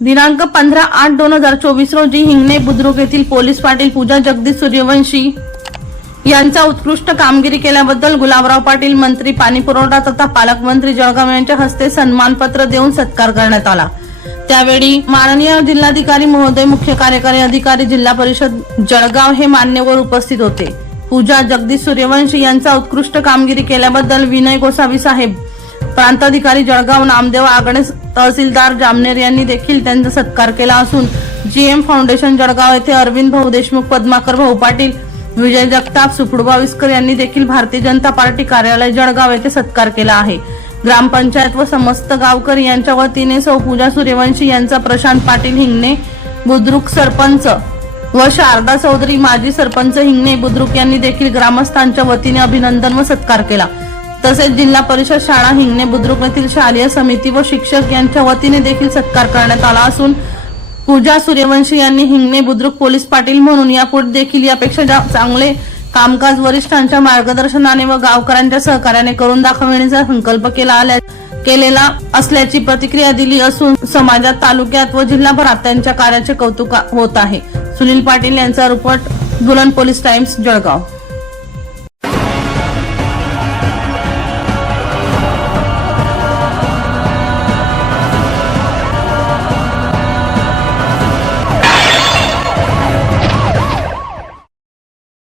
दिनांक पंधरा आठ दोन हजार चोवीस रोजी हिंगणे बुद्रुक येथील पोलीस पाटील पूजा जगदीश सूर्यवंशी यांचा उत्कृष्ट कामगिरी केल्याबद्दल गुलाबराव पाटील मंत्री पाणी पुरवठा तथा पालकमंत्री जळगाव यांच्या हस्ते सन्मानपत्र देऊन सत्कार करण्यात आला. त्यावेळी माननीय जिल्हाधिकारी महोदय मुख्य कार्यकारी अधिकारी जिल्हा परिषद जळगाव हे मान्यवर उपस्थित होते. पूजा जगदीश सूर्यवंशी यांचा उत्कृष्ट कामगिरी केल्याबद्दल विनय गोसावी साहेब प्रांताधिकारी जळगाव नामदेव आगणे तहसीलदार जामनेर यांनी देखील त्यांचा सत्कार केला असून जीएम फाउंडेशन जळगाव येथे अरविंद भाऊ देशमुख पद्माकर भाऊ पाटील विजय जगताप सुपुडबा विस्कर यांनी देखील भारतीय जनता पार्टी कार्यालय जळगाव येथे सत्कार केला आहे. ग्रामपंचायत व समस्त गावकरी यांच्या वतीने सौ पूजा सूर्यवंशी यांचा प्रशांत पाटील हिंगणे बुद्रुक सरपंच व शारदा चौधरी माजी सरपंच हिंगणे बुद्रुक यांनी देखील ग्रामस्थांच्या वतीने अभिनंदन व सत्कार केला. तसेच जिल्हा परिषद शाळा हिंगणे बुद्रुक येथील शालेय समिती व शिक्षक यांच्या वतीने देखील सत्कार करण्यात आला असून पूजा सूर्यवंशी यांनी हिंगणे बुद्रुक पोलीस पाटील म्हणून यापुढे देखील यापेक्षा चांगले कामकाज वरिष्ठांच्या मार्गदर्शनाने व गावकऱ्यांच्या सहकार्याने करून दाखविण्याचा संकल्प केला आल्या केलेला असल्याची प्रतिक्रिया दिली असून समाजात तालुक्यात व जिल्हाभरात त्यांच्या कार्याचे कौतुक होत आहे. सुनील पाटील यांचा रिपोर्ट बुलंद पोलीस टाइम्स जळगाव.